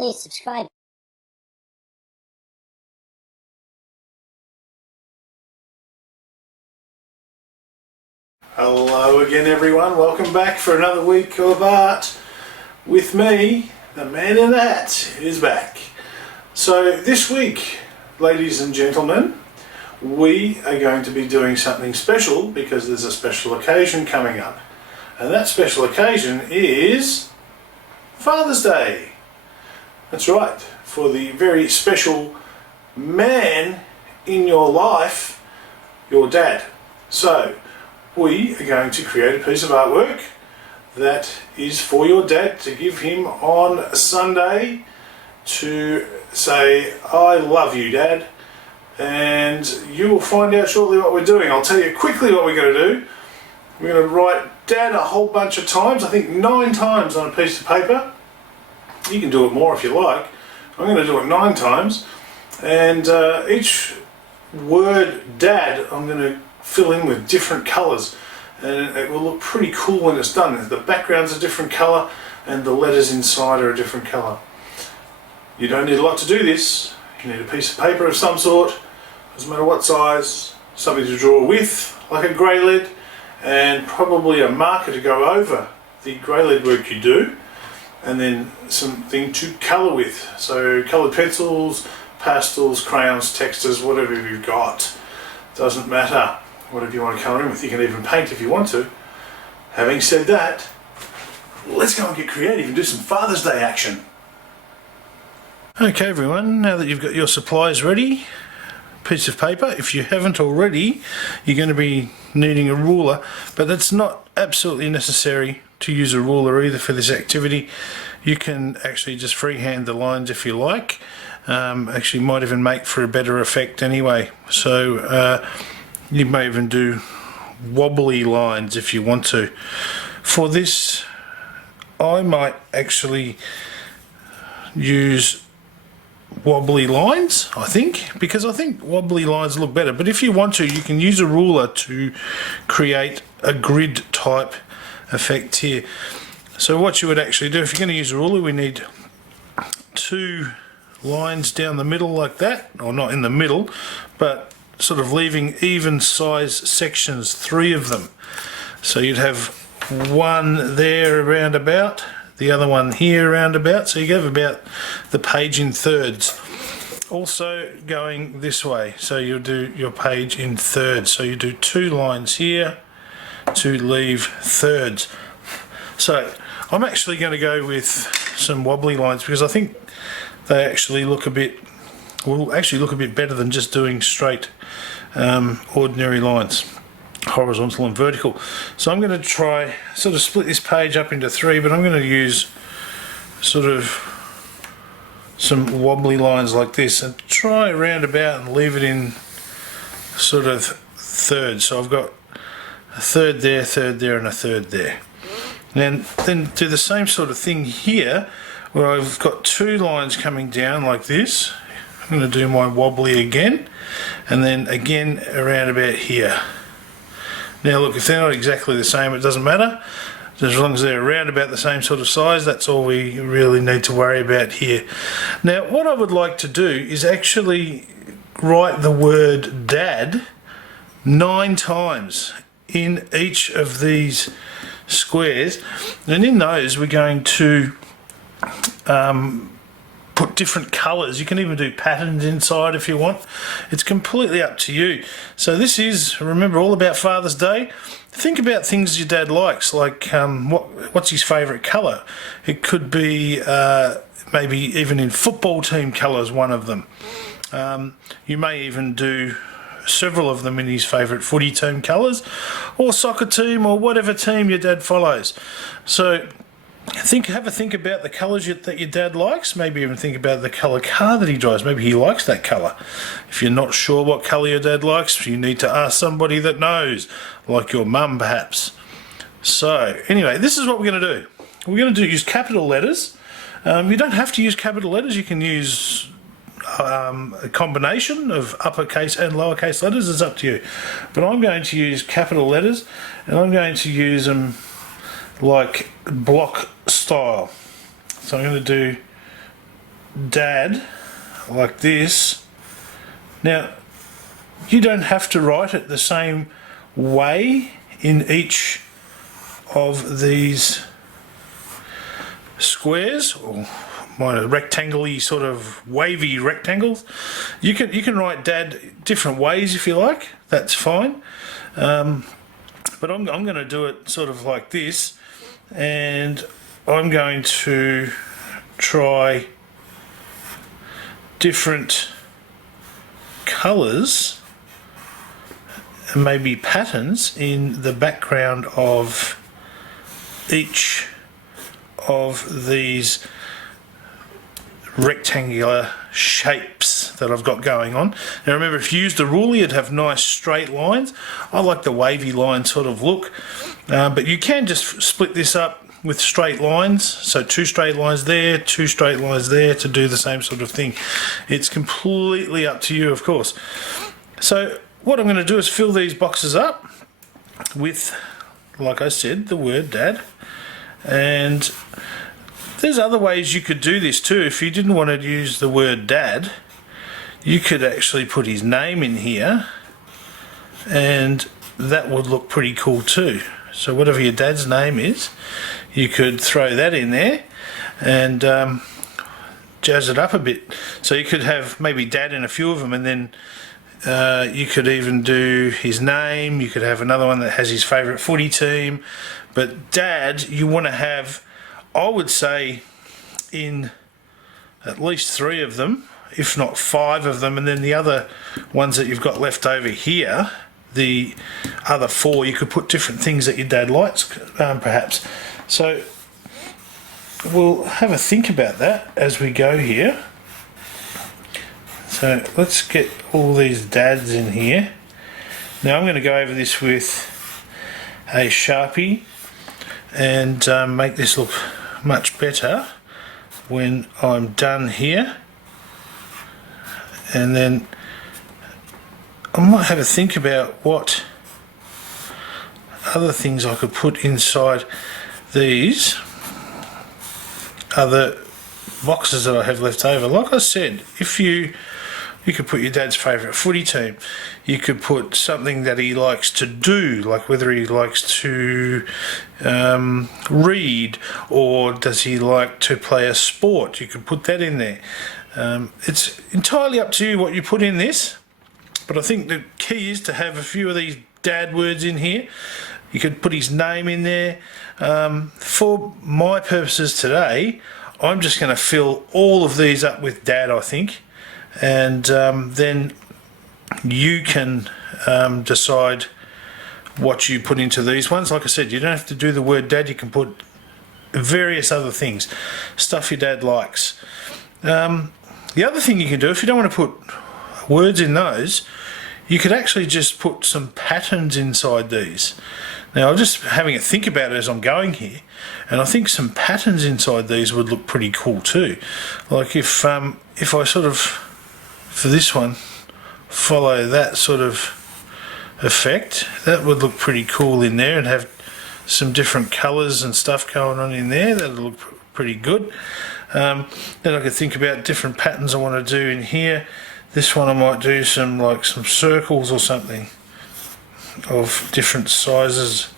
Please subscribe. Hello again everyone, welcome back for another week of art with me. The man in the hat is back. So this week, ladies and gentlemen, we are going to be doing something special because there's a special occasion coming up, and that special occasion is Father's Day. That's right, for the very special man in your life, your dad. So we are going to create a piece of artwork that is for your dad to give him on Sunday to say, I love you, Dad. And you will find out shortly what we're doing. I'll tell you quickly what we're going to do. We're going to write Dad a whole bunch of times, I think 9 times on a piece of paper. You can do it more if you like. I'm going to do it 9 times, and each word Dad I'm going to fill in with different colours, and it will look pretty cool when it's done. The background's a different colour and the letters inside are a different colour. You don't need a lot to do this. You need a piece of paper of some sort, doesn't matter what size, something to draw with, like a grey lead, and probably a marker to go over the grey lead work you do, and then something to colour with. So coloured pencils, pastels, crayons, textures, whatever you've got. Doesn't matter. Whatever you want to colour in with. You can even paint if you want to. Having said that, let's go and get creative and do some Father's Day action. Okay everyone, now that you've got your supplies ready, piece of paper, if you haven't already, you're going to be needing a ruler, but that's not absolutely necessary to use a ruler either for this activity. You can actually just freehand the lines if you like. Actually might even make for a better effect anyway. So you may even do wobbly lines if you want to. For this, I might actually use wobbly lines, I think, because I think wobbly lines look better. But if you want to, you can use a ruler to create a grid type effect here. So what you would actually do, if you're going to use a ruler, we need 2 lines down the middle like that, or not in the middle, but sort of leaving even size sections, 3 of them. So you'd have one there around about, the other one here around about, so you have about the page in thirds. Also going this way, so you'll do your page in thirds. So you do 2 lines here to leave thirds. So I'm actually going to go with some wobbly lines because I think they actually look a bit, will actually look a bit better than just doing straight ordinary lines, horizontal and vertical. So I'm going to try sort of split this page up into 3, but I'm going to use sort of some wobbly lines like this and try round about and leave it in sort of thirds. So I've got a third there, and a third there. And then do the same sort of thing here where I've got 2 lines coming down like this. I'm going to do my wobbly again, and then again around about here. Now look, if they're not exactly the same, it doesn't matter. As long as they're around about the same sort of size, that's all we really need to worry about here. Now what I would like to do is actually write the word Dad 9 times in each of these squares, and in those we're going to put different colours. You can even do patterns inside if you want. It's completely up to you. So this is, remember, all about Father's Day. Think about things your dad likes, like what's his favourite colour. It could be maybe even in football team colours, one of them. You may even do several of them in his favourite footy team colours, or soccer team, or whatever team your dad follows. So have a think about the colours that your dad likes. Maybe even think about the colour car that he drives. Maybe he likes that colour. If you're not sure what colour your dad likes, you need to ask somebody that knows, like your mum perhaps. So anyway, this is what we're going to do. We're going to use capital letters. You don't have to use capital letters. You can use a combination of uppercase and lowercase letters. Is up to you. But I'm going to use capital letters, and I'm going to use them like block style. So I'm going to do dad like this. Now, you don't have to write it the same way in each of these squares, or rectangle-y sort of wavy rectangles. You can write dad different ways if you like, that's fine. But I'm going to do it sort of like this, and I'm going to try different colours and maybe patterns in the background of each of these rectangular shapes that I've got going on. Now remember, if you used a ruler, you'd have nice straight lines. I like the wavy line sort of look, but you can just split this up with straight lines, so 2 straight lines there, 2 straight lines there, to do the same sort of thing. It's completely up to you, of course. So what I'm going to do is fill these boxes up with, like I said, the word dad. And there's other ways you could do this too. If you didn't want to use the word dad, you could actually put his name in here, and that would look pretty cool too. So whatever your dad's name is, you could throw that in there and jazz it up a bit. So you could have maybe dad in a few of them, and then you could even do his name. You could have another one that has his favourite footy team. But dad, you want to have, I would say, in at least 3 of them, if not 5 of them, and then the other ones that you've got left over here, the other 4, you could put different things that your dad likes, perhaps. So we'll have a think about that as we go here. So let's get all these dads in here. Now I'm going to go over this with a Sharpie and make this look much better when I'm done here. And then I might have a think about what other things I could put inside these other boxes that I have left over. Like I said, if you could put your dad's favourite footy team. You could put something that he likes to do, like whether he likes to read, or does he like to play a sport. You could put that in there. It's entirely up to you what you put in this, but I think the key is to have a few of these dad words in here. You could put his name in there. For my purposes today, I'm just going to fill all of these up with dad, I think. And then you can decide what you put into these ones. Like I said, you don't have to do the word dad. You can put various other things, stuff your dad likes. The other thing you can do, if you don't want to put words in those, you could actually just put some patterns inside these. Now I'm just having a think about it as I'm going here, and I think some patterns inside these would look pretty cool too. Like if I sort of, for this one, follow that sort of effect, that would look pretty cool in there, and have some different colours and stuff going on in there. That would look pretty good. Then I could think about different patterns I want to do in here. This one I might do some circles or something of different sizes.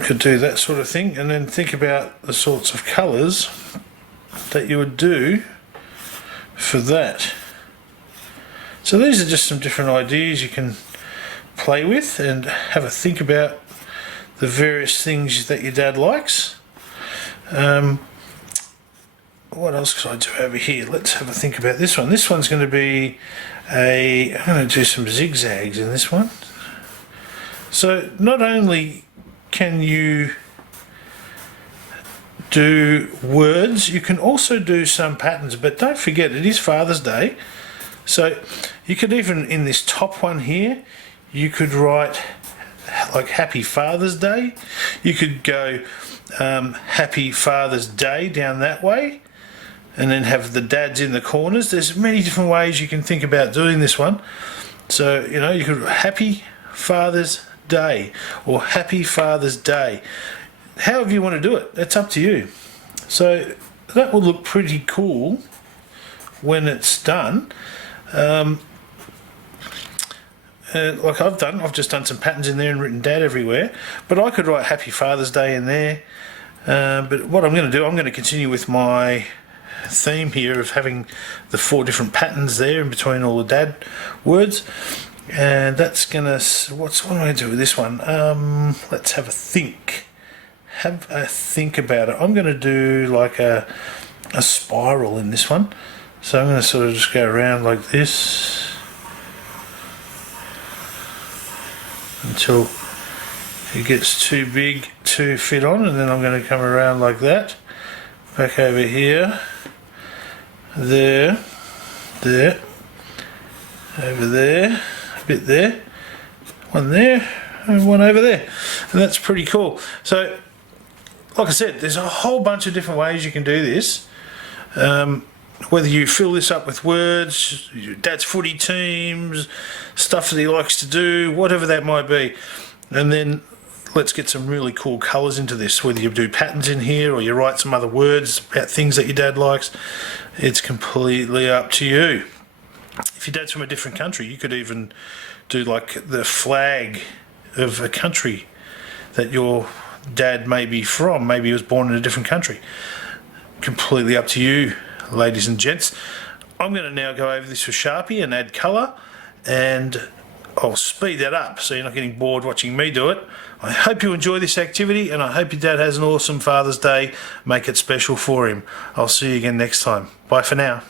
Could do that sort of thing, and then think about the sorts of colours that you would do for that. So these are just some different ideas you can play with and have a think about the various things that your dad likes. What else could I do over here? Let's have a think about this one. This one's going to be I'm going to do some zigzags in this one. So not only can you do words, you can also do some patterns, but don't forget it is Father's Day, so you could even, in this top one here, you could write like Happy Father's Day. You could go Happy Father's Day down that way, and then have the dads in the corners. There's many different ways you can think about doing this one. So, you know, you could Happy Father's Day or Happy Father's Day. However you want to do it, that's up to you. So that will look pretty cool when it's done. Like I've just done some patterns in there and written Dad everywhere, but I could write Happy Father's Day in there. But what I'm going to do, I'm going to continue with my theme here of having the 4 different patterns there in between all the Dad words, and that's gonna, what am I going to do with this one? Let's have a think. Have a think about it. I'm going to do like a spiral in this one, so I'm going to sort of just go around like this until it gets too big to fit on, and then I'm going to come around like that, back over here, there, over there, a bit there, one there, and one over there, and that's pretty cool. So like I said, there's a whole bunch of different ways you can do this. Whether you fill this up with words, your Dad's footy teams, stuff that he likes to do, whatever that might be. And then let's get some really cool colours into this, whether you do patterns in here or you write some other words about things that your dad likes. It's completely up to you. If your dad's from a different country, you could even do like the flag of a country that your dad may be from. Maybe he was born in a different country. Completely up to you, ladies and gents. I'm going to now go over this with Sharpie and add colour, and I'll speed that up so you're not getting bored watching me do it. I hope you enjoy this activity, and I hope your dad has an awesome Father's Day. Make it special for him. I'll see you again next time. Bye for now.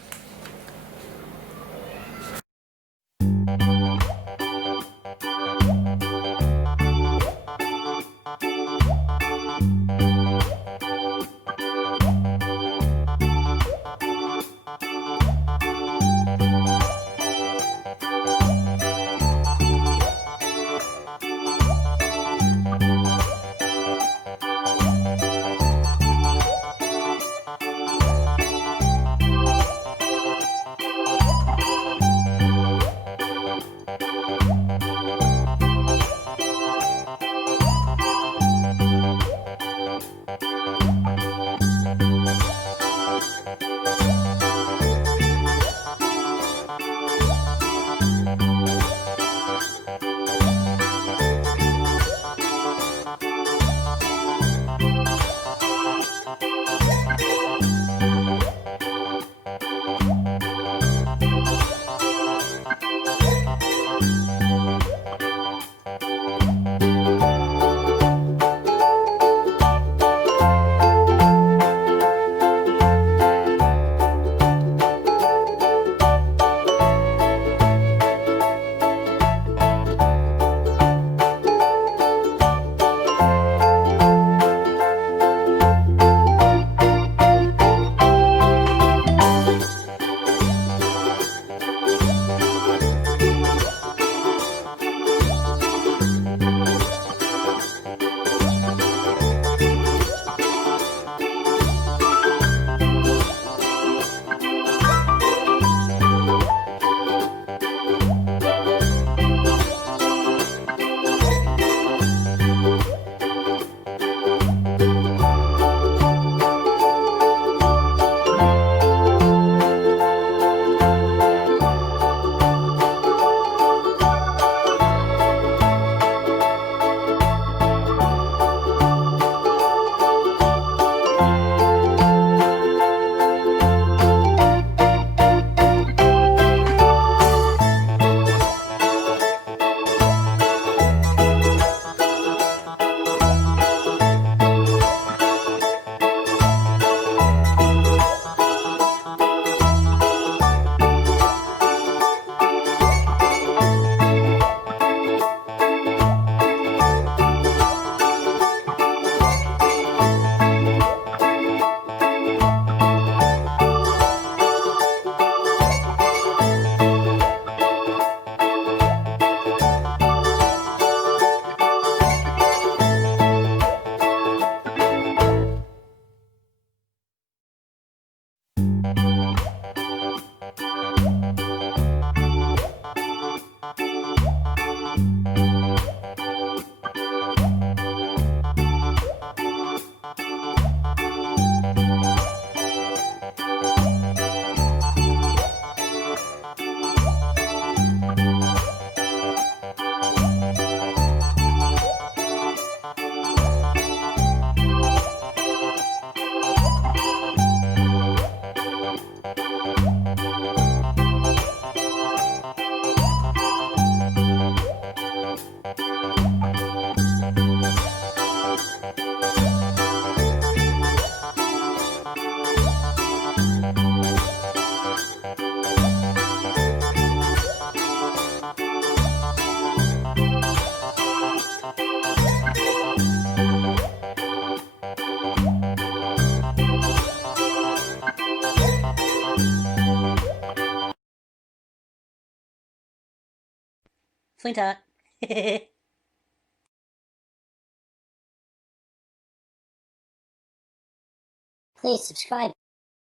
Flintart. Please subscribe.